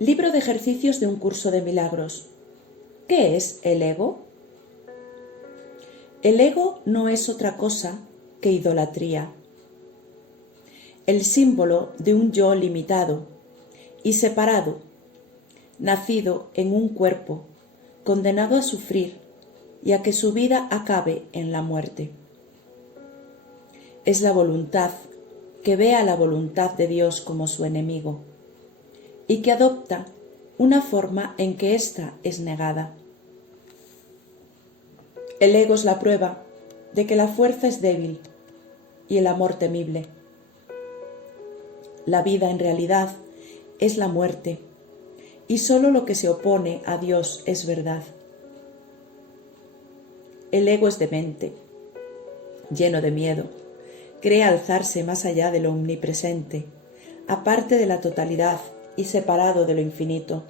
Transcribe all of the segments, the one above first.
Libro de ejercicios de un curso de milagros. ¿Qué es el ego? El ego no es otra cosa que idolatría, el símbolo de un yo limitado y separado, nacido en un cuerpo, condenado a sufrir y a que su vida acabe en la muerte. Es la voluntad que ve a la voluntad de Dios como su enemigo y que adopta una forma en que ésta es negada. El ego es la prueba de que la fuerza es débil y el amor temible. La vida en realidad es la muerte y sólo lo que se opone a Dios es verdad. El ego es demente, lleno de miedo, cree alzarse más allá de lo omnipresente, aparte de la totalidad y separado de lo infinito.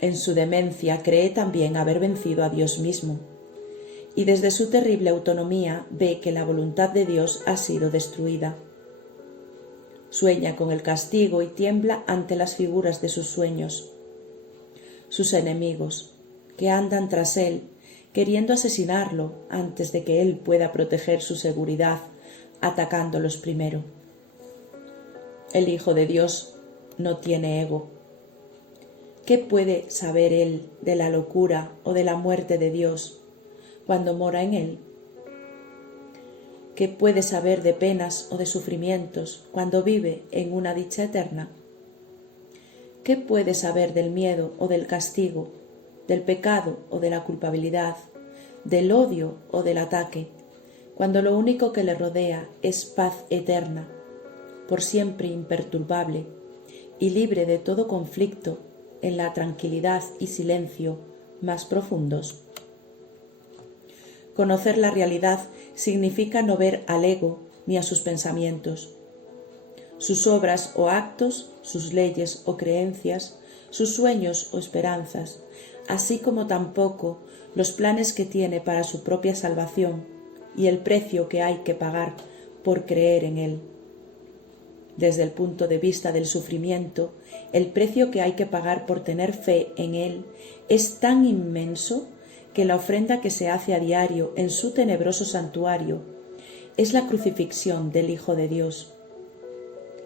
En su demencia cree también haber vencido a Dios mismo, y desde su terrible autonomía ve que la voluntad de Dios ha sido destruida. Sueña con el castigo y tiembla ante las figuras de sus sueños. Sus enemigos, que andan tras él, queriendo asesinarlo antes de que él pueda proteger su seguridad, atacándolos primero. El Hijo de Dios no tiene ego. ¿Qué puede saber él de la locura o de la muerte de Dios cuando mora en él? ¿Qué puede saber de penas o de sufrimientos cuando vive en una dicha eterna? ¿Qué puede saber del miedo o del castigo, del pecado o de la culpabilidad, del odio o del ataque, cuando lo único que le rodea es paz eterna, por siempre imperturbable y libre de todo conflicto en la tranquilidad y silencio más profundos? Conocer la realidad significa no ver al ego ni a sus pensamientos, sus obras o actos, sus leyes o creencias, sus sueños o esperanzas, así como tampoco los planes que tiene para su propia salvación y el precio que hay que pagar por creer en él. Desde el punto de vista del sufrimiento, el precio que hay que pagar por tener fe en él es tan inmenso que la ofrenda que se hace a diario en su tenebroso santuario es la crucifixión del Hijo de Dios.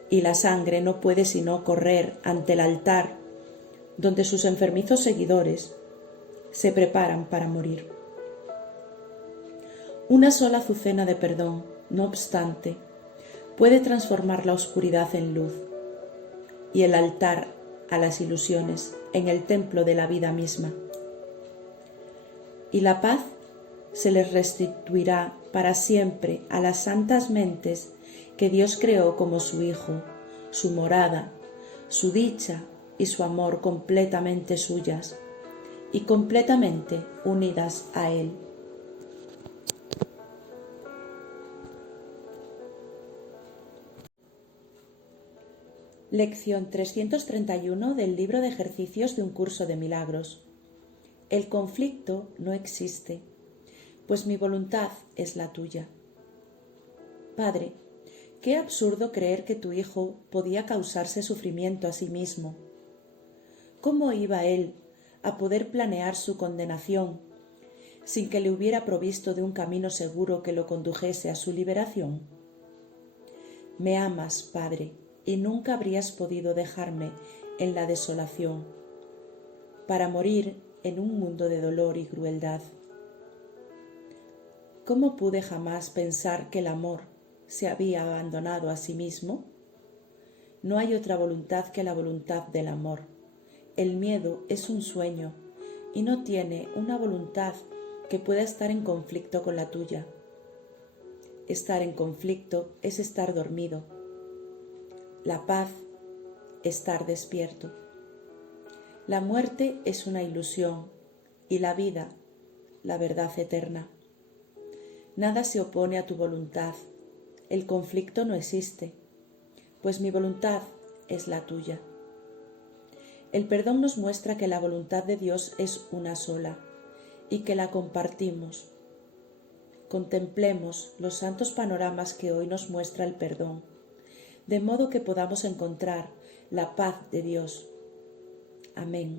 Y la sangre no puede sino correr ante el altar donde sus enfermizos seguidores se preparan para morir. Una sola azucena de perdón, no obstante, puede transformar la oscuridad en luz y el altar a las ilusiones en el templo de la vida misma. Y la paz se les restituirá para siempre a las santas mentes que Dios creó como su Hijo, su morada, su dicha y su amor completamente suyas y completamente unidas a Él. Lección 331 del libro de ejercicios de un curso de milagros. El conflicto no existe, pues mi voluntad es la tuya. Padre, qué absurdo creer que tu Hijo podía causarse sufrimiento a sí mismo. ¿Cómo iba él a poder planear su condenación sin que le hubiera provisto de un camino seguro que lo condujese a su liberación? Me amas, Padre, y nunca habrías podido dejarme en la desolación, para morir en un mundo de dolor y crueldad. ¿Cómo pude jamás pensar que el amor se había abandonado a sí mismo? No hay otra voluntad que la voluntad del amor. El miedo es un sueño y no tiene una voluntad que pueda estar en conflicto con la tuya. Estar en conflicto es estar dormido. La paz, estar despierto. La muerte es una ilusión y la vida, la verdad eterna. Nada se opone a tu voluntad. El conflicto no existe, pues mi voluntad es la tuya. El perdón nos muestra que la voluntad de Dios es una sola y que la compartimos. Contemplemos los santos panoramas que hoy nos muestra el perdón, de modo que podamos encontrar la paz de Dios Amén.